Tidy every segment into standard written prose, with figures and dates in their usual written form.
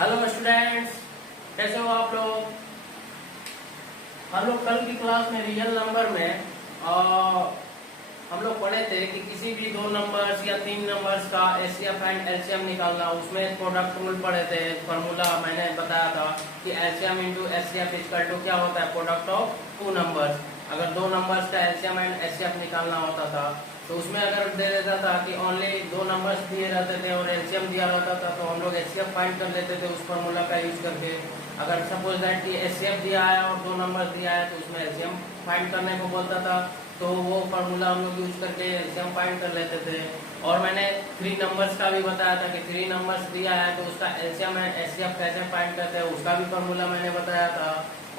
Hello students, कैसे हो आप लोग। हम लोग कल की क्लास में रियल नंबर में हम लोग पढ़े थे कि किसी भी दो नंबर्स या तीन नंबर्स का एचसीएफ एंड एलसीएम निकालना। उसमें प्रोडक्ट रूल पढ़े थे। फॉर्मूला मैंने बताया था कि LCM into HCF equal to क्या होता है, प्रोडक्ट ऑफ टू नंबर्स। अगर दो नंबर्स का एलसीएम एंड एचसीएफ निकालना होता था तो उसमें अगर दे देता था कि ओनली दो नंबर्स दिए रहते थे और एलसीएम दिया रहता था तो हम लोग एचसीएफ फाइंड कर लेते थे उस फॉर्मूला का यूज करके। अगर सपोज दैट कि एचसीएफ दिया है और दो नंबर दिया है तो उसमें एलसीएम फाइंड करने को बोलता था तो वो फॉर्मूला हम लोग यूज करके एलसीएम फाइंड कर लेते थे। और मैंने थ्री नंबर्स का भी बताया था कि थ्री नंबर्स दिया है तो उसका एलसीएम एंड एचसीएफ कैसे फाइंड करते हैं उसका भी फॉर्मूला मैंने बताया था।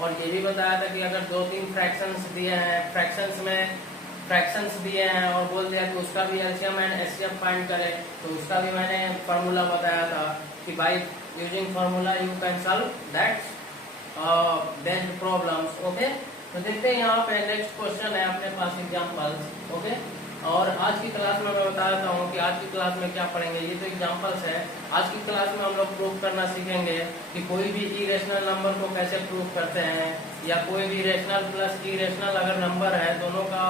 और ये भी बताया था कि अगर दो तीन फ्रैक्शंस दिए हैं, फ्रैक्शंस दिए हैं और बोल दिया कि उसका भी एलसीएम एंड एचसीएफ फाइंड करें तो उसका भी मैंने फॉर्मूला बताया था कि by using formula you can solve that based problems. Okay, तो देखते हैं यहाँ पे नेक्स्ट क्वेश्चन है अपने पास एग्जांपल्स। ओके, और आज की क्लास में मैं बता देता हूँ कि आज की क्लास में क्या पढ़ेंगे। ये तो एग्जांपल्स है। आज की क्लास में हम लोग प्रूव करना सीखेंगे कि कोई भी इरेशनल नंबर को कैसे प्रूव करते हैं, या कोई भी रेशनल प्लस इरेशनल अगर नंबर है दोनों का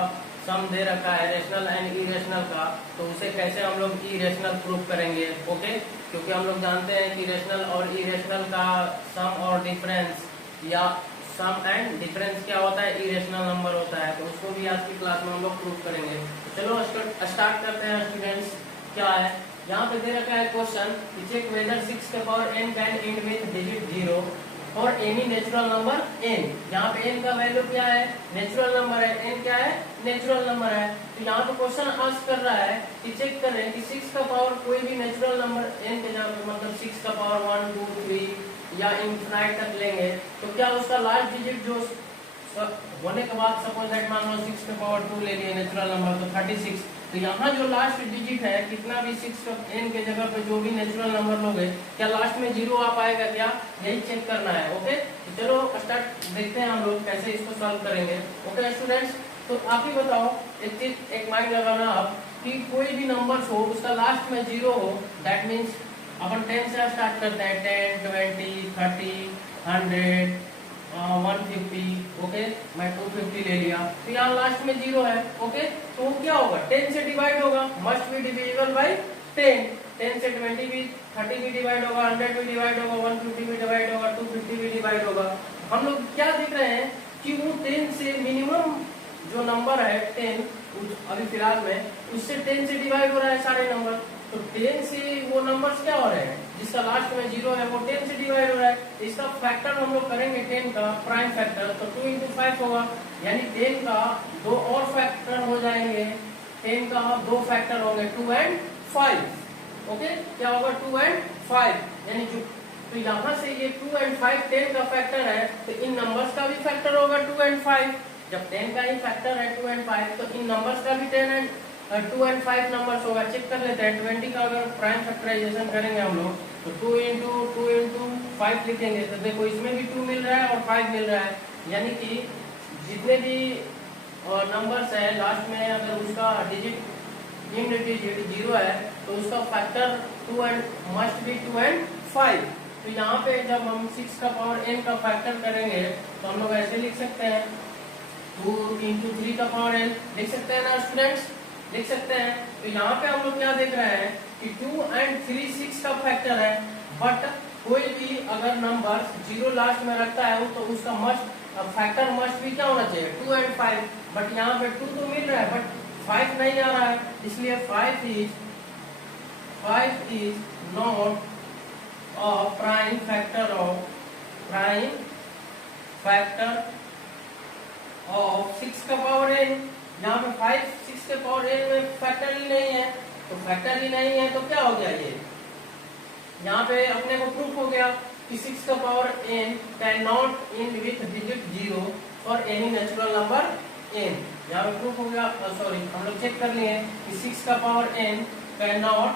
सम दे रखा है रेशनल एंड इरेशनल का, तो उसे कैसे हम लोग इरेशनल प्रूव करेंगे। ओके, क्योंकि हम लोग जानते हैं कि रेशनल और इरेशनल का सम और डिफरेंस या सम एंड डिफरेंस क्या होता है, इरेशनल नंबर होता है। तो उसको भी आज की क्लास में हम लोग प्रूव करेंगे। तो चलो स्टार्ट करते हैं स्टूडेंट्स। क्या है यहाँ पे दे रखा है क्वेश्चन, चेक वेदर 6 के power n can and with digit 0 और एनी नेचुरल नंबर n। यहाँ पे n का वैल्यू क्या है, नेचुरल नंबर है। n क्या है, नेचुरल नंबर है। तो यहाँ पे क्वेश्चन आस्क कर रहा है कि चेक कर रहे हैं कि 6 का पावर कोई भी नेचुरल नंबर n के जहाँ पे मतलब 6 का पावर 1 2 3 या इंफिनाइट तक लेंगे तो क्या उसका लास्ट डिजिट जो होने के बाद सपोज दैट मान लो 6 के पावर 2 ले लिए नेचुरल नंबर तो 36। तो यहाँ जो लास्ट डिजिट है कितना भी 6 का n के जगह पे जो भी नेचुरल नंबर लोगे क्या लास्ट में 0 आ पाएगा क्या, यही चेक करना है। ओके, तो चलो स्टार्ट देखते हैं हम लोग कैसे इसको सॉल्व करेंगे। ओके स्टूडेंट्स, तो आप ही बताओ एक चीज एक माइंड लगाना आप कि कोई भी नंबर हो उसका लास्ट में 0 हो, दैट मीन्स अपन 10 से स्टार्ट करते हैं, 10 20 30 100 150। ओके, मैं 250 ले लिया तो यहाँ लास्ट में 0 है। ओके, तो क्या होगा, 10 से डिवाइड होगा, मस्ट बी डिविजिबल बाय 10। 10 से 20 भी 30 भी डिवाइड होगा, 100 भी डिवाइड होगा, 150 भी डिवाइड होगा, 250 भी डिवाइड होगा। हम लोग क्या देख रहे हैं कि वो 10 से मिनिमम जो नंबर है 10 अभी फिलहाल में उससे 10 से डिवाइड हो रहा है सारे नंबर। तो 10 से वो नंबर्स क्या हो रहे हैं जिसका लास्ट में 0 है वो 10 से डिवाइड हो रहा है। इसका फैक्टर हम लोग करेंगे 10 का प्राइम फैक्टर, तो 2 into 5 होगा, यानी 10 का दो और फैक्टर हो जाएंगे। 10 का दो फैक्टर होंगे 2 and 5। ओके, क्या होगा 2 and 5, यानी जो तो यहाँ से ये 2 and 5 10 का फैक्टर है तो इन नंबर्स का भी फैक्टर होगा 2 and 5। जब 10 का ही फैक्टर है 2 and 5 तो इन नंबर्स का भी 2 and 5 नंबर्स होगा। चेक कर लेते हैं 20 का अगर प्राइम फैक्टराइजेशन करेंगे हम लोग तो 2 into 5 लिखेंगे तो देखो इसमें भी 2 मिल रहा है और 5 मिल रहा है, यानी कि जितने भी नंबर्स है लास्ट में अगर उसका डिजिट डिजिट 0 है तो उसका factor 2 and must be 2 and 5। तो यहाँ पे जब हम 6 का पावर n का फैक्टर करेंगे तो हम लोग ऐसे लिख सकते हैं 2 into 3 का पावर n लिख सकते हैं ना स्टूडेंट्स, लिख सकते हैं। तो यहाँ पे हम लोग क्या देख रहे हैं कि 2 and 3 6 का फैक्टर है, बट कोई भी अगर नंबर 0 लास्ट में रखता है तो उसका फैक्टर मस्ट भी क्या होना चाहिए 2 and 5। बट यहाँ पे 2 तो मिल रहा है बट 5 नहीं आ रहा है, इसलिए 5 is not a prime factor of 6 का पावर n। यहाँ पे 5 6 के पावर n में फैक्टर ही नहीं है, तो फैक्टर ही नहीं है तो क्या हो गया ये, यहाँ पे अपने को प्रूफ हो गया कि 6 का power n can not and with digit 0 for any natural number n। यहाँ पे प्रूफ हो गया, सॉरी हम लोग चेक कर लिए कि 6 का power n can not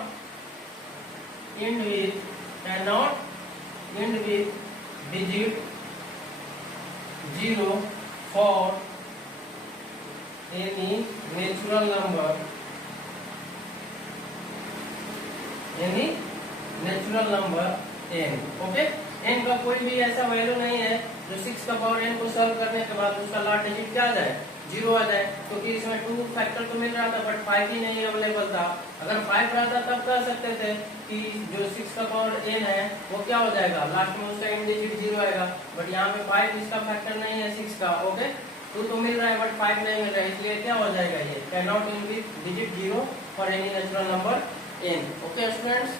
and with digit 0 for any natural number n। Okay, n का कोई भी ऐसा वैल्यू नहीं है जो 6 का पावर n को सॉल्व करने के बाद उसका लास्ट डिजिट क्या आ जाए, 0 आ जाए, क्योंकि इसमें 2 फैक्टर तो मिल रहा था बट 5 ही नहीं अवेलेबल था। अगर 5 रहता तब कह सकते थे कि जो 6 का पावर n है वो क्या हो जाएगा, लास्ट में उसका एंड डिजिट 0 आएगा, बट यहाँ पे 5 इसका फैक्टर नहीं है 6 का। ओके, 2 तो मिल रहा है बट 5 नहीं मिल रहा है, इसलिए क्या हो जाएगा, ये can not increase digit 0 for any natural number n। Okay students,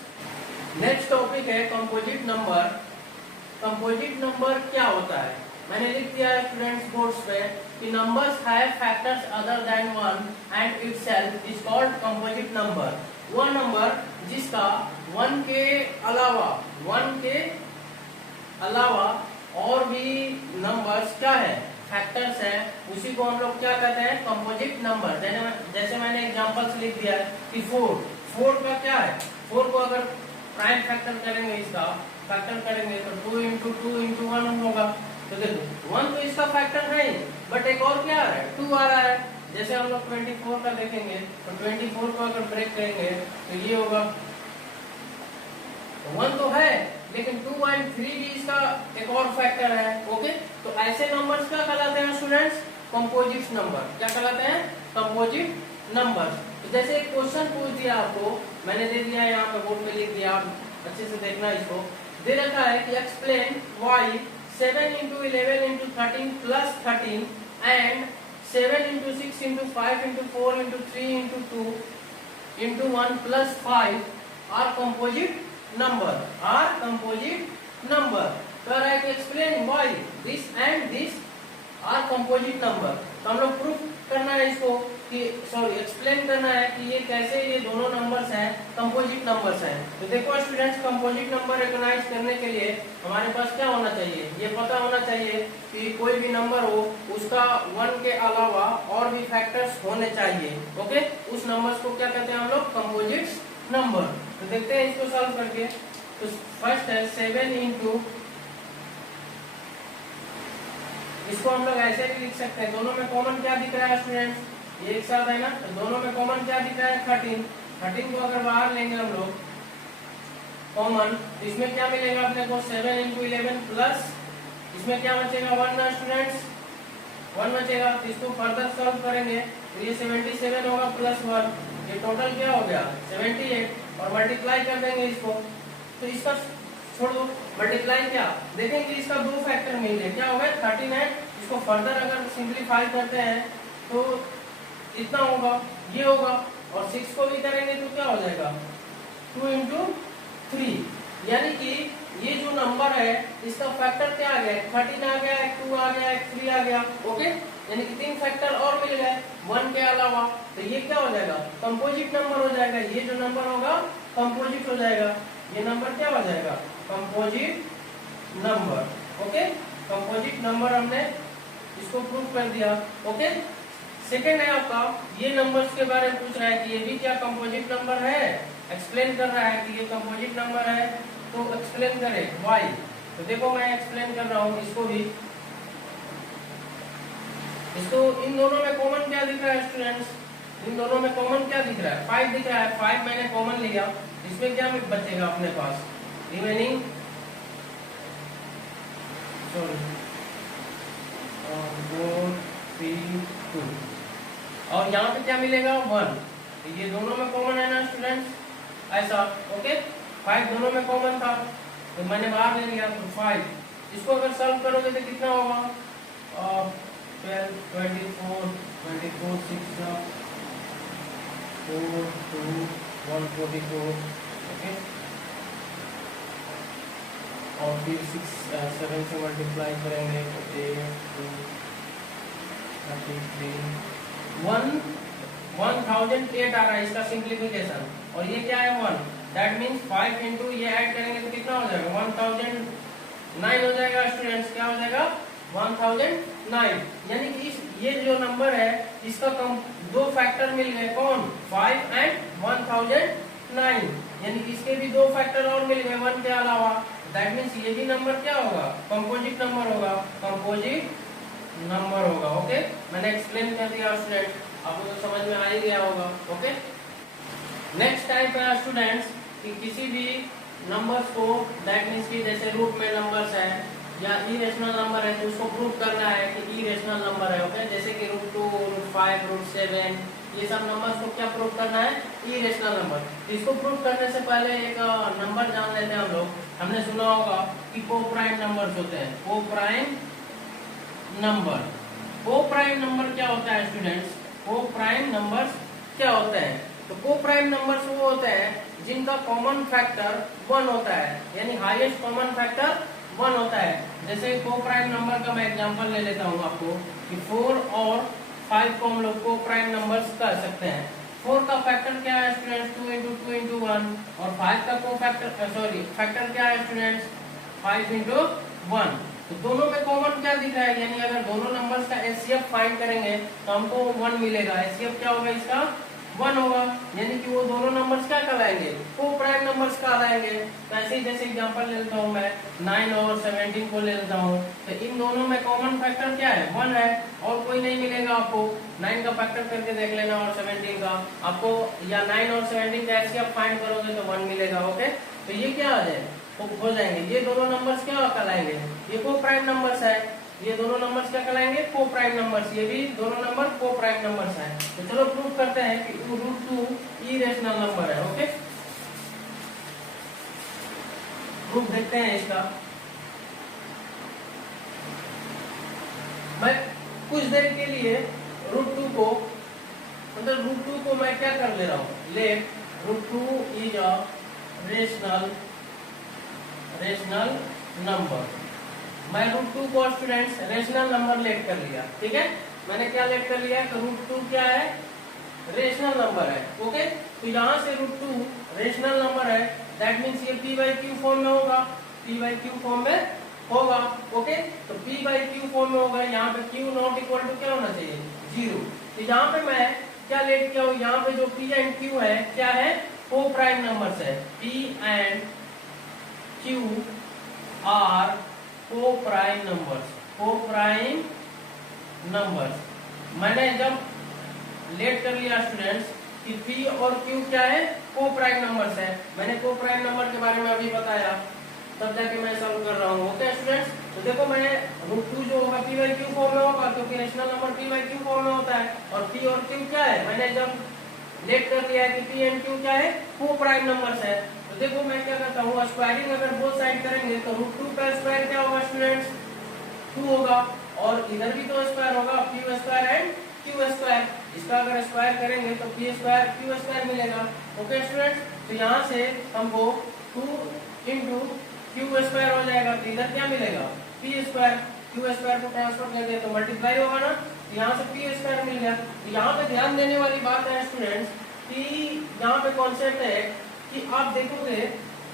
next topic है कंपोजिट नंबर। कंपोजिट नंबर क्या होता है, मैंने लिख दिया है स्टूडेंट्स बोर्ड्स पे कि numbers have factors other than 1 and itself is called composite number. वह नंबर जिसका 1 के अलावा और भी नंबर्स क्या है, फैक्टर्स है, उसी को हम लोग क्या कहते हैं, कंपोजिट नंबर। जैसे मैंने एग्जांपल्स लिख दिया है कि 4 का क्या है, 4 को अगर प्राइम फैक्टर करेंगे, इसका फैक्टर करेंगे तो 2 इंटू 2 इंटू 1 होगा। तो देखो 1 तो इसका फैक्टर है, बट एक और क्या आ रहा है, 2 आ रहा है। जैसे हम लोग 24 का देखेंगे तो 24 को अगर ब्रेक करेंगे तो ये होगा, 1 तो है लेकिन 2 एंड 3 भी इसका एक और फैक्टर है। ओके, तो ऐसे नंबर्स क्या कहलाते हैं स्टूडेंट्स, कंपोजिट नंबर। क्या कहलाते हैं, कंपोजिट नंबर। तो जैसे एक क्वेश्चन पूछ दिया आपको, मैंने दे दिया है यहाँ पे बोर्ड पे लिख दिया, आप अच्छे से देखना इसको। दे रखा है कि explain why 7 into 11 into 13 plus 13 and 7 into 6 into 5 into 4 into 3 into 2 into 1 plus 5 are composite number. कह रहा है कि explain why this and this are composite number. तो हम लोग प्रूफ करना है इसको कि एक्सप्लेन करना है कि ये कैसे ये दोनों नंबर्स हैं कंपोजिट नंबर्स हैं। तो देखो स्टूडेंट्स, कंपोजिट नंबर रिकॉग्नाइज करने के लिए हमारे पास क्या होना चाहिए, ये पता होना चाहिए कि कोई भी नंबर हो उसका 1 के अलावा और भी फैक्टर्स होने चाहिए। ओके, उस नंबर्स को क्या कहते हैं हम लोग, कंपोजिट नंबर। तो देखते हैं इसको सॉल्व करके। तो फर्स्ट है 7 इंटू, इसको हम लोग ऐसे भी लिख सकते हैं, दोनों में कॉमन क्या दिख रहा है स्टूडेंट्स, ये एक साथ है ना, तो दोनों में कॉमन क्या दिख रहा है, 13 को अगर बाहर लेंगे हम लोग कॉमन, तो इसमें क्या मिलेगा अपने को, 7 इंटू 11 प्लस इसमें क्या बचेगा, 1 ना स्टूडेंट्स, 1 बचेगा। तो इसको फर्दर सॉल्व करेंगे तो ये 77 होगा प्लस 1, ये टोटल क्या हो गया 78, और मल्टीप्लाई कर देंगे इसको। तो इसका छोड़ो, मल्टीप्लाई क्या देखेंगे, इसका 2 फैक्टर मिल गए, क्या हो गया 39। इसको फर्दर अगर सिंप्लीफाई करते हैं तो इतना होगा, ये होगा, और 6 को भी करेंगे तो क्या हो जाएगा 2 इंटू 3, यानी कि ये जो नंबर है इसका फैक्टर क्या आ गया, 13 आ गया, 2 आ गया, 3 आ गया। ओके, यानी कि 3 फैक्टर और मिल गए 1 के अलावा। तो ये क्या हो जाएगा, कंपोजिट नंबर हो जाएगा। ये जो नंबर होगा कंपोजिट हो जाएगा, ये नंबर क्या हो जाएगा, composite number. Okay, composite number हमने इसको प्रूव कर दिया। ओके, सेकेंड है आपका, ये नंबर्स के बारे में पूछ रहा है कि ये भी क्या कंपोजिट नंबर है, एक्सप्लेन कर रहा है कि ये कंपोजिट नंबर है, तो एक्सप्लेन करे वाई। तो देखो मैं एक्सप्लेन कर रहा हूँ इसको भी। इसको इन दोनों में कॉमन क्या दिख रहा है स्टूडेंट्स, इन दोनों में कॉमन क्या दिख रहा है, 5 दिख रहा है, 5 मैंने कॉमन लिया, इसमें क्या बचेगा अपने पास, रिमेनिंग 4 3 2, और यहाँ पे क्या मिलेगा 1। तो ये दोनों में कॉमन है ना स्टूडेंट्स, ऐसा। ओके, 5 दोनों में कॉमन था तो मैंने बाहर ले लिया, तो 5। इसको अगर सॉल्व करोगे तो कितना होगा, 12 24 24 6 4 2 144। ओके, और फिर 7 से मल्टीप्लाई करेंगे तो 8 2 33 1008 आ रहा है इसका सिंप्लीफिकेशन, और ये क्या है 1, दैट मीन्स 5 इंटू ये ऐड करेंगे तो कितना हो जाएगा 1009 हो जाएगा स्टूडेंट्स, क्या हो जाएगा 1009। यानी कि ये जो नंबर है इसका 2 फैक्टर मिल गए, कौन, 5 एंड 1009, यानी कि इसके भी 2 फैक्टर और मिल गए 1 के अलावा। दैट मीन्स ये भी नंबर क्या होगा, कंपोजिट नंबर होगा, कंपोजिट नंबर होगा। ओके, मैंने एक्सप्लेन कर दिया स्टूडेंट, आपको तो समझ में आ ही गया होगा। ओके, नेक्स्ट टाइप है स्टूडेंट्स कि किसी भी नंबर्स को, दैट मीन्स कि जैसे रूट में नंबर्स है या इरेशनल नंबर है तो उसको प्रूव करना है कि इरेशनल नंबर है। ओके, जैसे कि √2, √5, √7, ये सब नंबर्स को क्या प्रूव करना है, इरेशनल नंबर। इसको प्रूव करने से पहले एक नंबर जान लेते हैं हम लोग। हमने सुना होगा कि को प्राइम नंबर्स होते हैं, को प्राइम नंबर। को प्राइम नंबर क्या होता है स्टूडेंट्स, को प्राइम नंबर्स क्या होते हैं? तो को प्राइम नंबर्स वो होते हैं जिनका कॉमन फैक्टर 1 होता है, यानी हाईएस्ट कॉमन फैक्टर 1 होता है। जैसे को प्राइम नंबर का मैं एग्जांपल ले लेता हूँ आपको कि 4 और 5 को हम लोग को प्राइम नंबर्स कह सकते हैं। 4 का फैक्टर क्या है स्टूडेंट्स, 2 × 2 × 1, और 5 का को फैक्टर क्या है स्टूडेंट्स, 5 × 1। तो दोनों में कॉमन क्या दिख रहा है, यानी अगर दोनों नंबर्स का एचसीएफ फाइंड करेंगे तो हमको 1 मिलेगा। एचसीएफ क्या होगा इसका, 1 होगा, यानी कि वो दोनों नंबर्स क्या कहलाएंगे, को प्राइम नंबर्स कहलाएंगे। तो ऐसे ही जैसे एग्जांपल ले लेता हूँ मैं 9 और 17 को ले लेता हूँ, तो इन दोनों में कॉमन फैक्टर क्या है, 1 है, और कोई नहीं मिलेगा आपको। 9 का फैक्टर करके देख लेना और 17 का आपको, या 9 और 17 का एचसीएफ फाइंड करोगे तो 1 मिलेगा। ओके, तो ये क्या आ जाए, हो जाएंगे, ये दोनों नंबर्स क्या कहलाएंगे, ये को प्राइम नंबर्स है। ये दोनों नंबर्स क्या कहलाएंगे, को प्राइम नंबर्स। ये भी दोनों नंबर को प्राइम नंबर्स हैं। तो चलो प्रूव करते हैं कि √2 इरेशनल नंबर है। ओके, प्रूफ देखते हैं इसका। मैं कुछ देर के लिए √2 को, मतलब √2 को मैं क्या कर ले रहा हूँ, let √2 is a rational number. मैं √2 को स्टूडेंट्स रेशनल नंबर लेट कर लिया। ठीक है, मैंने क्या लेट कर लिया, तो √2 क्या है, रेशनल नंबर है। ओके, तो यहाँ से √2 रेशनल नंबर है, दैट मीन्स ये p/q फॉर्म में होगा, p/q फॉर्म में होगा। ओके, तो p/q फॉर्म में होगा। यहाँ पे q नॉट इक्वल टू क्या होना चाहिए, 0। तो यहाँ पे मैं क्या लेट किया हूँ, यहाँ पे जो p एंड q है क्या है, को प्राइम नंबर्स है। p एंड q आर को प्राइम नंबर्स, को प्राइम नंबर्स। मैंने जब लेट कर लिया स्टूडेंट्स कि p और q क्या है, को प्राइम नंबर्स है। मैंने को प्राइम नंबर के बारे में अभी बताया, तब जाके मैं सॉल्व कर रहा हूँ। ओके स्टूडेंट्स, तो देखो मैं √2 जो होगा p/q फॉर्म में होगा, क्योंकि रेशनल नंबर p/q फॉर्म में होता है। और p और q क्या है, मैंने जब लेट कर लिया है कि p एंड q क्या है, को प्राइम नंबर्स है। तो देखो मैं क्या करता हूँ, स्क्वायरिंग अगर बोथ साइड करेंगे तो √2 का स्क्वायर क्या होगा स्टूडेंट्स, 2 होगा, और इधर भी तो स्क्वायर होगा, p² एंड q²। इसका अगर स्क्वायर करेंगे तो p² q² मिलेगा। ओके स्टूडेंट्स, तो यहाँ से हमको 2 × q² हो जाएगा, तो इधर क्या मिलेगा, p²। q² को ट्रांसफर कर दिया तो मल्टीप्लाई होगा ना, तो यहाँ से p² मिल गया। तो यहाँ पे ध्यान देने वाली बात है स्टूडेंट्स कि यहाँ पे कॉन्सेप्ट है कि आप देखोगे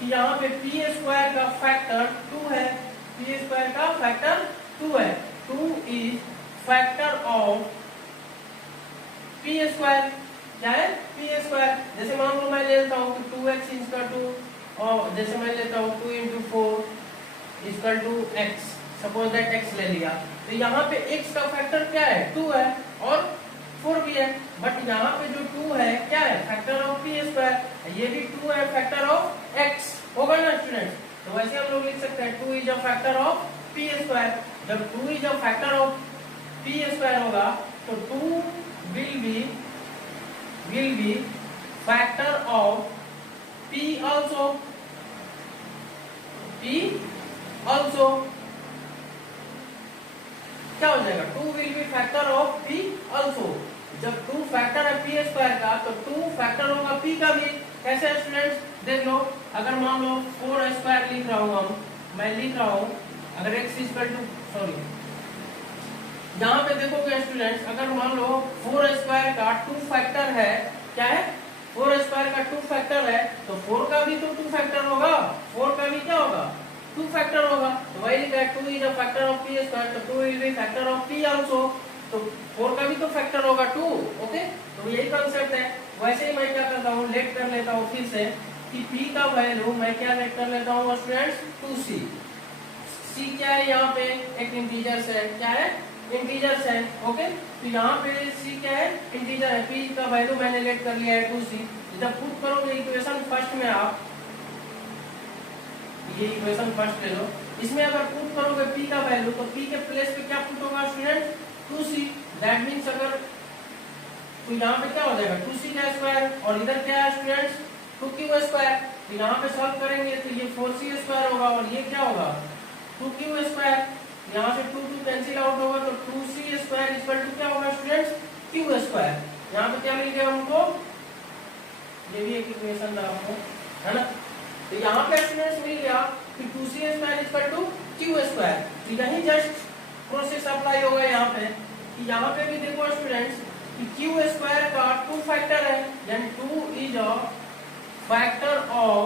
कि यहाँ पे p² का फैक्टर 2 है, p² का फैक्टर 2 है। 2 इज फैक्टर ऑफ p²। क्या है, p²। जैसे मान लो मैं लेता हूँ कि 2x = 2, और जैसे मैं लेता हूँ 2 × 4 = x, सपोज दैट x ले लिया, तो यहाँ पे x का फैक्टर क्या है, 2 है, और 4 भी है। बट यहाँ पे जो 2 है क्या है, फैक्टर ऑफ p²। ये भी 2 है, फैक्टर ऑफ x होगा ना स्टूडेंट्स। तो वैसे हम लोग लिख सकते हैं 2 is a factor of p²। जब 2 is a factor of p² होगा तो 2 will be factor of p also। क्या हो जाएगा, 2 will be factor of p also। जब 2 फैक्टर है p² का तो 2 फैक्टर होगा p का भी। कैसे स्टूडेंट्स, देख लो, अगर मान लो 4² लिख रहा हूँ मैं लिख रहा हूँ, अगर x यहाँ पे देखोगे स्टूडेंट्स, अगर मान लो 4² का 2 फैक्टर है, क्या है, 4² का 2 फैक्टर है, तो 4 का भी तो 2 फैक्टर होगा, 4 का भी क्या होगा, 2 फैक्टर होगा। तो वही लिखा है 2 is a factor of p², तो 2 will be factor of p also. तो 4 का भी तो फैक्टर होगा 2। ओके, तो यही कॉन्सेप्ट है। वैसे ही मैं क्या करता हूँ, लेट कर लेता हूँ फिर से कि p का वैल्यू मैं क्या लेट कर लेता हूँ स्टूडेंट्स, 2c। c क्या है, यहाँ पे एक इंटीजर्स है, क्या है, इंटीजर्स है। ओके, तो यहाँ पे c क्या है, इंटीजर है, p का वैल्यू मैंने लेट कर लिया है 2c। जब पुट करोगे इक्वेशन फर्स्ट में आप ये इक्वेशन फर्स्ट ले लो। इसमें अगर पुट करोगे p का वैल्यू तो p के प्लेस पे क्या पुट होगा स्टूडेंट 2c। दैट मींस अगर तो यहाँ पे क्या हो जाएगा 2c का स्क्वायर और इधर क्या है स्टूडेंट्स 2q स्क्वायर। तो यहाँ पे सॉल्व करेंगे तो ये 4c स्क्वायर होगा और ये क्या होगा 2q स्क्वायर। यहाँ से 2 2 कैंसिल आउट होगा तो 2c स्क्वायर इक्वल टू क्या होगा स्टूडेंट्स q स्क्वायर। यहाँ पे क्या मिल गया हमको, ये भी एक इक्वेशन था आपको है ना। तो यहाँ पे स्टूडेंट्स मिल गया कि 2c square equal to q square. तो यही जस्ट प्रोसेस अप्लाई होगा यहाँ पे कि यहाँ पे भी देखो स्टूडेंट्स कि q स्क्वायर का 2 फैक्टर है, यानी 2 is a factor of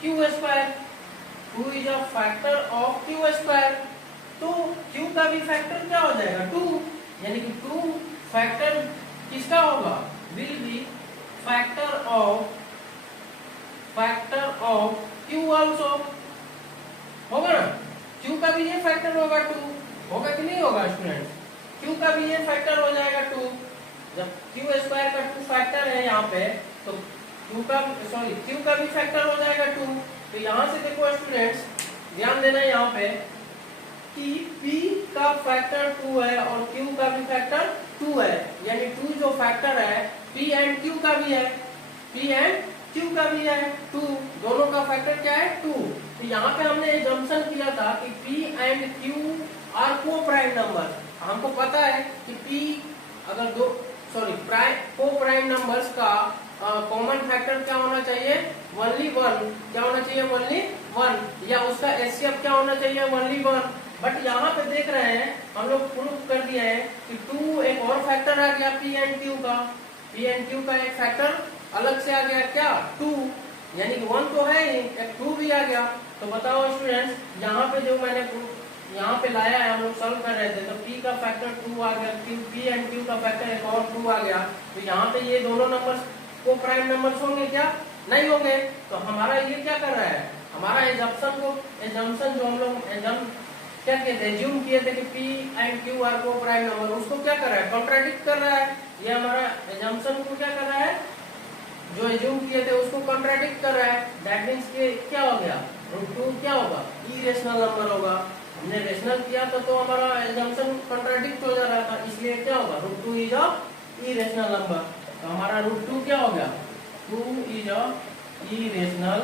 q square. 2 is a factor of q square. तो q का भी फैक्टर क्या हो जाएगा 2, यानी कि 2 फैक्टर किसका होगा will be factor of q also होगा ना। q का भी ये फैक्टर होगा 2, होगा कि नहीं होगा स्टूडेंट। q का भी ये फैक्टर हो जाएगा 2। जब q स्क्वायर का 2 फैक्टर है यहाँ पे तो q का भी फैक्टर हो जाएगा 2। तो यहाँ से देखो स्टूडेंट्स ध्यान देना यहाँ पे कि p का फैक्टर 2 है और q का भी फैक्टर 2 है, यानी 2 जो फैक्टर है p एंड q का भी है, p एंड q का भी है 2, दोनों का फैक्टर क्या है 2। तो यहाँ पे हमने एजम्पशन किया था कि p and q are coprime number. हमको पता है कि p अगर को प्राइम नंबर्स का कॉमन फैक्टर क्या होना चाहिए ओनली 1, क्या होना चाहिए ओनली 1, या उसका एचसीएफ क्या होना चाहिए ओनली 1। बट यहाँ पे देख रहे हैं हम लोग प्रूव कर दिया है कि 2 एक और फैक्टर आ गया p एंड q का, p एंड q का एक फैक्टर अलग से आ गया क्या 2, यानी कि 1 तो है ही, एक 2 भी आ गया। तो बताओ स्टूडेंट्स यहाँ पे जो मैंने यहाँ पे लाया है हम लोग सॉल्व कर रहे थे तो p का फैक्टर 2 आ गया, p एंड q का फैक्टर एक और 2 आ गया। तो यहाँ पे ये दोनों नंबर्स को प्राइम नंबर्स होंगे क्या, नहीं होंगे। तो हमारा ये क्या कर रहा है, हमारा एजम्पशन जो हम लोग क्या कहते हैं एज्यूम किए थे कि p and q are coprime number, उसको क्या कर रहा है कॉन्ट्राडिक्ट कर रहा है। ये हमारा एजम्पशन को क्या कर रहा है, जो एज्यूम किए थे उसको कॉन्ट्राडिक्ट कर रहा है। दैट मींस कि क्या हो गया √2 क्या होगा इरेशनल नंबर होगा। हमने रेशनल किया था तो हमारा एजम्पशन कॉन्ट्राडिक्ट हो जा रहा था, इसलिए क्या होगा √2 इज अ इरेशनल नंबर। तो हमारा √2 क्या हो गया 2 इज अ इरेशनल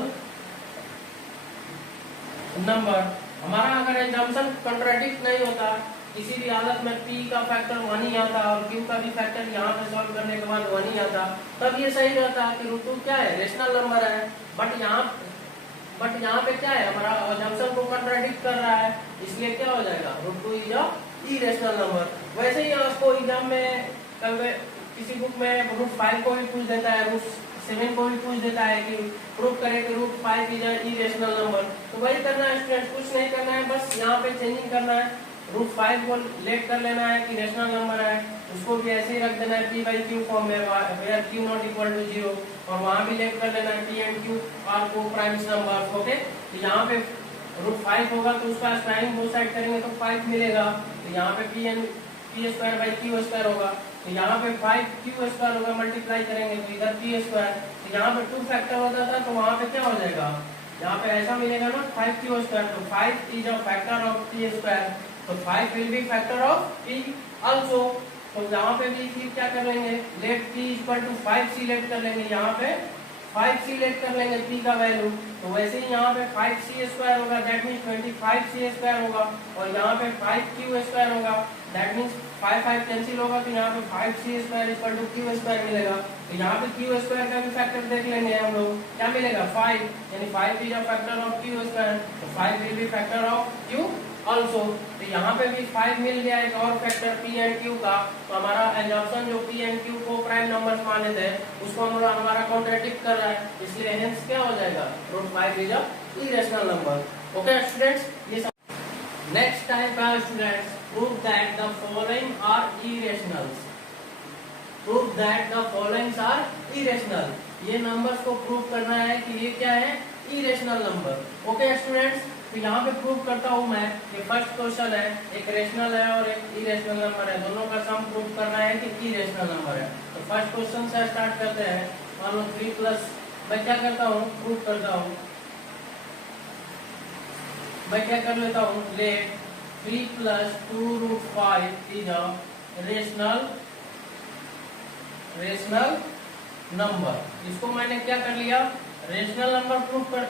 नंबर। हमारा अगर एजम्पशन कॉन्ट्राडिक्ट नहीं होता, किसी भी हालत में p का फैक्टर 1 ही आता और q का भी फैक्टर यहाँ पे सॉल्व करने के बाद 1 ही आता, तब ये सही रहता कि √2 क्या है रेशनल नंबर है। बट यहाँ पे क्या है हमारा एजम्पशन को कॉन्ट्राडिक्ट कर रहा है, इसलिए क्या हो जाएगा √2 इज अ इरेशनल नंबर। वैसे ही आपको एग्जाम में किसी बुक में √5 को भी पूछ देता है, √7 को भी पूछ देता है कि प्रूव करें कि √5 इज अ इरेशनल नंबर। तो वही करना है स्टूडेंट, कुछ नहीं करना है, बस यहाँ पे चेंजिंग करना है। √5 को लेट कर लेना है कि रेशनल नंबर है, उसको भी ऐसे ही रख देना है p बाई q फॉर्म में where q not equal to 0, और वहां भी लेट कर लेना है p and q are coprime number. Okay, तो यहाँ पे √5 होगा तो उसका साइन बोथ साइड करेंगे तो 5 मिलेगा। तो यहाँ पे p square by q square होगा, तो यहाँ पे 5q स्क्वायर होगा, मल्टीप्लाई करेंगे तो इधर p स्क्वायर। तो यहाँ पे 2 फैक्टर होता था तो वहां पे क्या हो जाएगा, यहाँ पे ऐसा मिलेगा ना 5q स्क्वायर। तो 5 is a factor of p square, तो 5 will be factor of p also. तो यहाँ पे भी फिर क्या कर लेंगे let p equal to 5 select कर लेंगे, यहाँ पे 5 सिलेक्ट कर लेंगे p का वैल्यू। तो वैसे ही यहाँ पे 5c स्क्वायर होगा, दैट मीन्स 25c स्क्वायर होगा, और यहाँ पे 5q स्क्वायर होगा, दैट मीन्स 5 कैंसिल होगा, तो यहाँ पे 5c square equal to q square मिलेगा। तो यहाँ पे q स्क्वायर का भी फैक्टर देख लेंगे हम लोग, क्या मिलेगा 5, यानी 5 is a factor of q square, तो 5 will be factor of q also. तो यहाँ पे भी 5 मिल गया एक और फैक्टर p एंड q का। तो हमारा एजम्पशन जो p एंड q को प्राइम नंबर्स माने थे उसको हमारा कॉन्ट्राडिक्ट कर रहा है, इसलिए हेंस क्या हो जाएगा √5 is a irrational number. Okay students, ये नेक्स्ट टाइप का students prove that the following are irrationals. Prove that the followings are irrational, ये नंबर्स को प्रूव करना है कि ये क्या है इरेशनल नंबर। ओके स्टूडेंट्स, तो यहाँ पे प्रूव करता हूँ मैं। ये फर्स्ट क्वेश्चन है, एक रेशनल है और एक इरेशनल नंबर है, दोनों का सम प्रूव करना है कि इरेशनल नंबर है। तो फर्स्ट क्वेश्चन से स्टार्ट करते हैं। मान लो 3 प्लस, मैं क्या करता हूँ प्रूव करता हूँ मैं क्या कर लेता हूँ, let 3 + 2√5 is a rational number. इसको मैंने क्या कर लिया, रेशनल नंबर प्रूफ कर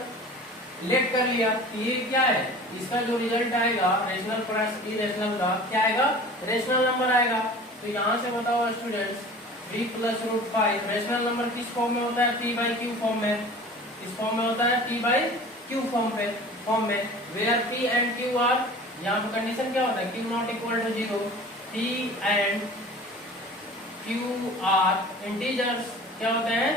लेट कर लिया। ये क्या है, इसका जो रिजल्ट आएगा रेशनल प्लस इरेशनल का क्या आएगा, रेशनल नंबर आएगा। तो यहाँ से बताओ स्टूडेंट्स 3 + √5 रेशनल नंबर किस फॉर्म में होता है, p/q फॉर्म में। इस फॉर्म में होता है p/q फॉर्म में where p and q are, यहाँ पे कंडीशन क्या होता है, q not equal to 0, p and q are integers. क्या होते हैं,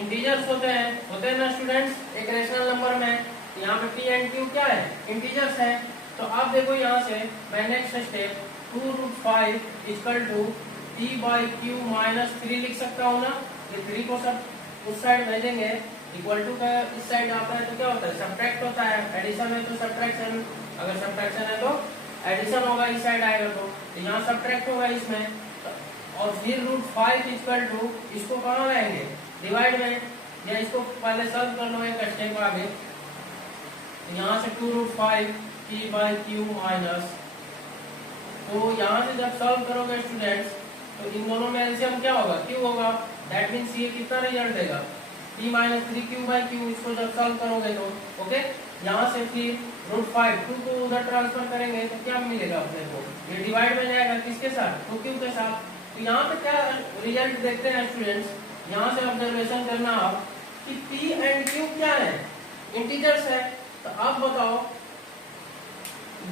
इंटीजर्स होते हैं ना स्टूडेंट्स एक रेशनल नंबर में। यहाँ पे p एंड q क्या है, इंटीजर्स है। तो आप देखो यहाँ से मैं next step 2√5 equal to p/q - 3 लिख सकता हूँ ना। ये 3 को सब उस साइड भेजेंगे, इक्वल टू का इस साइड आता है तो क्या होता है, सब्ट्रैक्ट होता है। एडिशन है तो सब्ट्रैक्शन, अगर सब्ट्रैक्शन है तो एडिशन होगा, इस साइड आएगा तो यहाँ सब्ट्रैक्ट होगा इसमें। और फिर √5 इक्वल टू इसको कहाँ लाएंगे, डिवाइड में, या इसको पहले सॉल्व कर लो एक स्टेप आगे। यहाँ से 2√5 p/q माइनस, तो यहाँ से जब सॉल्व करोगे स्टूडेंट्स तो इन दोनों में एलसीएम क्या होगा, q होगा। दैट मीन्स ये कितना रिजल्ट देगा, p - 3q/q। इसको जब सॉल्व करोगे तो ओके, यहाँ से फिर √5 2 को उधर ट्रांसफर करेंगे तो क्या मिलेगा अपने को, ये डिवाइड में जाएगा किसके साथ, 2q के साथ। तो यहाँ पे क्या रिजल्ट देखते हैं स्टूडेंट्स, यहाँ से ऑब्जर्वेशन करना आप कि p एंड q क्या है, इंटीजर्स है। तो आप बताओ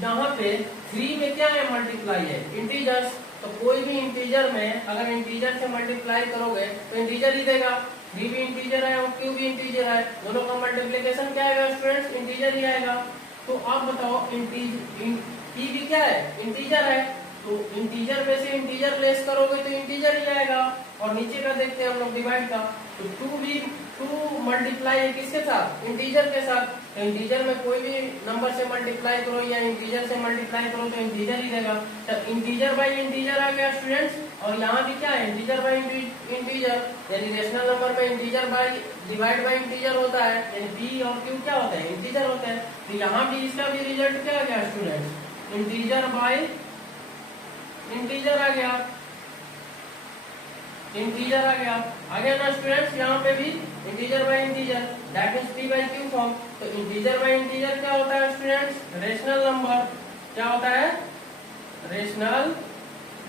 यहाँ पे 3 में क्या है, मल्टीप्लाई है, इंटीजर्स। तो कोई भी इंटीजर में अगर इंटीजर से मल्टीप्लाई करोगे तो इंटीजर ही देगा। 3 भी इंटीजर है और q भी इंटीजर है, दोनों का मल्टीप्लिकेशन क्या आएगा स्टूडेंट्स, इंटीजर ही आएगा। तो आप बताओ p भी क्या है, इंटीजर है। तो इंटीजर में से इंटीजर लेस करोगे तो इंटीजर ही आएगा। और नीचे का देखते हैं हम लोग डिवाइड का, तो 2 मल्टीप्लाई है किसके साथ, इंटीजर के साथ। तो इंटीजर में कोई भी नंबर से मल्टीप्लाई करो या इंटीजर से मल्टीप्लाई करो तो इंटीजर ही देगा। तो इंटीजर बाई इंटीजर आ गया स्टूडेंट्स। और यहाँ भी क्या है, इंटीजर बाई इंटीजर, यानी रेशनल नंबर में integer by divide by integer होता है, यानी p और q क्या होते हैं, इंटीजर होते हैं। तो यहाँ भी इसका भी रिजल्ट क्या आ गया स्टूडेंट्स, इंटीजर बाई इंटीजर आ गया, इंटीजर आ गया ना स्टूडेंट्स। यहाँ पे भी integer by integer, that means p/q form. तो इंटीजर बाय इंटीजर क्या होता है स्टूडेंट्स, रेशनल नंबर। क्या होता है, रेशनल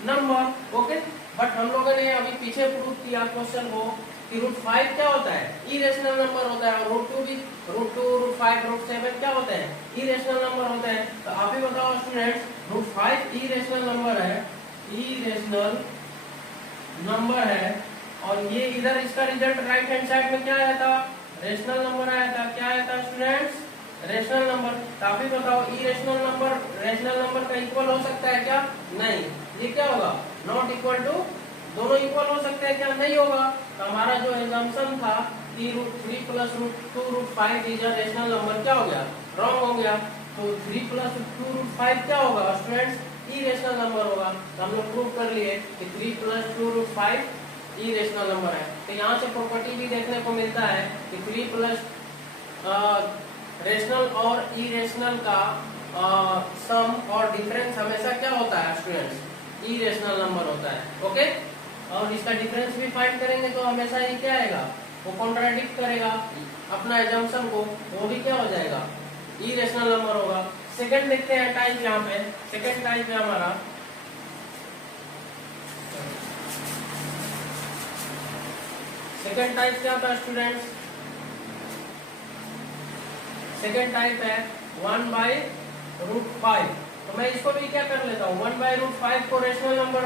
नंबर। ओके, बट हम लोगों ने अभी पीछे प्रूव किया क्वेश्चन को कि √5 क्या होता है, इरेशनल नंबर होता है। और √2 भी, √2 √5 √7 क्या होते हैं, इरेशनल नंबर होते हैं। तो आप ही बताओ स्टूडेंट्स, √5 इरेशनल नंबर है, इरेशनल नंबर है। और ये इधर इसका रिजल्ट राइट हैंड साइड में क्या आया था, रेशनल नंबर आया था। क्या आया था स्टूडेंट्स, रेशनल नंबर। तो आप ही बताओ इरेशनल नंबर रेशनल नंबर का इक्वल हो सकता है क्या, नहीं। ये क्या होगा, नॉट इक्वल टू, दोनों इक्वल हो सकते हैं क्या, नहीं होगा। तो हमारा जो एग्जाम्पशन था कि √3 + √2 √5 इज अ रेशनल नंबर, क्या हो गया, रॉन्ग हो गया। तो 3 + 2 √5 क्या होगा स्टूडेंट्स, इरेशनल नंबर होगा। तो हम लोग प्रूव कर लिए कि 3 + 2 √5 इरेशनल नंबर है। तो यहाँ से प्रॉपर्टी भी देखने को मिलता है कि 3 + रेशनल और इरेशनल का सम और डिफरेंस हमेशा क्या होता है स्टूडेंट्स, इरेशनल नंबर होता है। ओके, और इसका डिफरेंस भी फाइंड करेंगे तो हमेशा ये क्या आएगा, वो कॉन्ट्राडिक्ट करेगा अपना एजम्पशन को, वो भी क्या हो जाएगा, इरेशनल नंबर होगा। सेकंड देखते हैं टाइप, यहाँ पे सेकंड टाइप है हमारा, सेकंड टाइप क्या था स्टूडेंट्स, सेकंड टाइप है 1/√5। तो मैं इसको भी क्या कर लेता हूँ, 1/√5 को रेशनल नंबर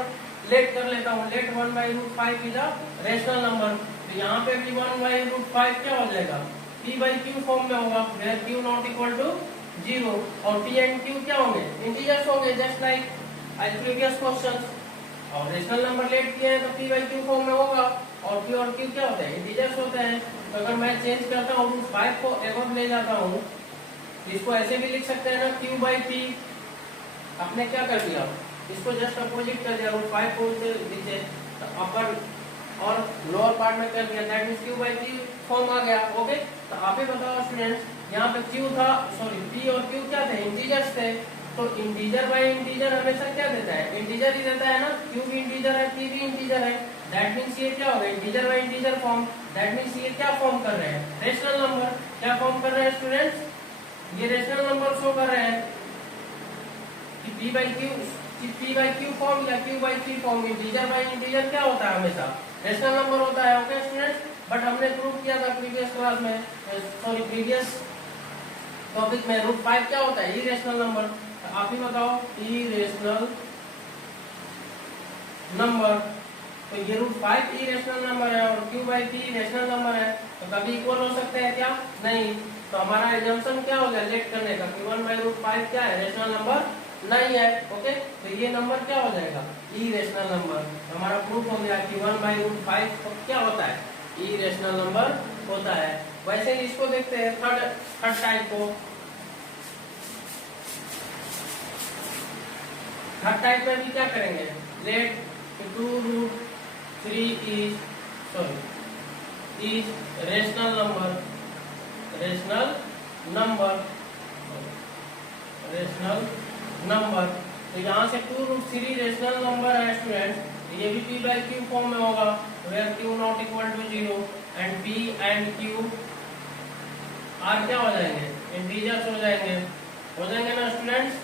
लेट कर लेता हूँ, let 1/√5 is a rational number. तो यहाँ पे भी 1/√5 क्या हो जाएगा, p/q फॉर्म में होगा, where q not equal to 0। और p एंड q क्या होंगे, इंटीजर्स होंगे, जस्ट लाइक प्रीवियस क्वेश्चन। और रेशनल नंबर लेट किए हैं तो p/q फॉर्म में होगा, और p और q क्या होते हैं, इंटीजर्स होते हैं। तो अगर मैं चेंज करता हूँ √5 को एबव ले जाता हूँ, इसको ऐसे भी लिख सकते हैं ना, q/p। आपने क्या कर दिया, इसको जस्ट अपोजिट कर दिया, √5 को नीचे अपर और लोअर पार्ट में कर दिया, that means q by q form आ गया। ओके, तो आप ही बताओ स्टूडेंट्स, यहाँ पे क्यू था, सॉरी पी और क्यू क्या थे, इंटीजर्स थे। तो इंटीजर बाई इंटीजर हमेशा क्या देता है, इंटीजर ही देता है ना। क्यू भी इंटीजर है, पी भी इंटीजर है, दैट मींस ये क्या होगा, integer by integer form. That means ये क्या फॉर्म कर रहे हैं, रेशनल नंबर। क्या फॉर्म कर रहे हैं स्टूडेंट्स, ये रेशनल नंबर शो कर रहे हैं कि पी बाई क्यू फॉर्म या Q by q form. Integer by integer क्या होता है, हमेशा रेशनल नंबर होता है। ओके स्टूडेंट्स, बट हमने प्रूव किया था प्रीवियस क्लास में, सॉरी प्रीवियस टॉपिक में, रूट 5 क्या होता है, इरेशनल नंबर। आप ही बताओ, इरेशनल नंबर। तो ये रूट 5 इरेशनल नंबर है और Q by P rational number है, तो कभी इक्वल हो सकते हैं क्या, नहीं। तो हमारा एजम्पशन क्या हो गया लेट करने का, कि 1 बाई रूट 5 क्या है, रेशनल नंबर नहीं है। ओके, तो ये नंबर क्या हो जाएगा, इरेशनल नंबर। हमारा प्रूफ हो गया कि 1 बाई रूट 5 क्या होता है, इरेशनल नंबर होता है। वैसे ही इसको देखते हैं थर्ड टाइप को। थर्ड टाइप में भी क्या करेंगे, let 2 root 3 is rational number, rational number, rational number. तो यहाँ से 2 रूट 3 रेशनल नंबर है स्टूडेंट, ये भी पी बाई क्यू फॉर्म में होगा, where q not equal to 0 and p and q are क्या हो जाएंगे, इंटीजर्स हो जाएंगे ना स्टूडेंट्स,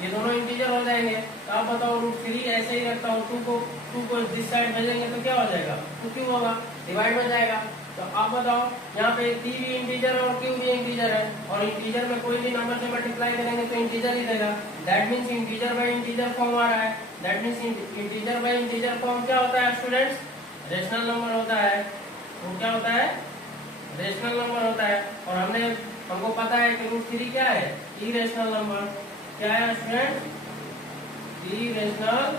ये दोनों इंटीजर हो जाएंगे। तो आप बताओ, रूट 3 ऐसे ही रखता हूँ, 2 को दिस साइड भेजेंगे तो क्या हो जाएगा, 2 क्यू होगा, डिवाइड में जाएगा। तो आप बताओ, यहाँ पे पी भी इंटीजर और क्यू भी इंटीजर है, और इंटीजर में कोई भी नंबर से मल्टीप्लाई करेंगे तो इंटीजर ही देगा। That means integer by integer form आ रहा है। That means integer by integer form क्या होता है स्टूडेंट्स, रेशनल नंबर होता है। वो क्या होता है, रेशनल नंबर होता है। और हमको पता है कि रूट 3 क्या है, इरेशनल नंबर। क्या है स्टूडेंट, इरेशनल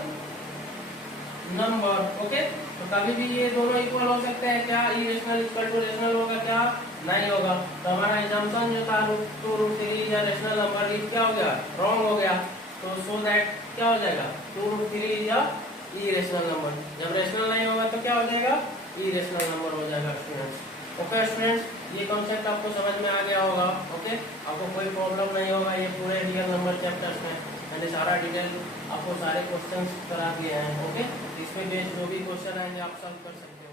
नंबर। ओके, तो कभी भी ये दोनों इक्वल हो सकते हैं क्या, इरेशनल इक्वल टू रेशनल होगा क्या, नहीं होगा। तो हमारा एजम्पशन जो था रूट 3 या रेशनल नंबर क्या हो गया, रॉन्ग हो गया। तो सो दैट क्या हो जाएगा, 2 रूट 3 या इरेशनल नंबर। जब रेशनल नहीं होगा तो क्या हो जाएगा, इरेशनल नंबर हो जाएगा स्टूडेंट्स। ओके स्टूडेंट्स, ये कॉन्सेप्ट आपको समझ में आ गया होगा। ओके, आपको कोई प्रॉब्लम नहीं होगा, ये पूरे रियल नंबर चैप्टर्स में मैंने सारा डिटेल आपको सारे क्वेश्चंस करा दिए हैं। ओके, इसमें जो भी क्वेश्चन आएंगे आप सॉल्व कर सकते हैं।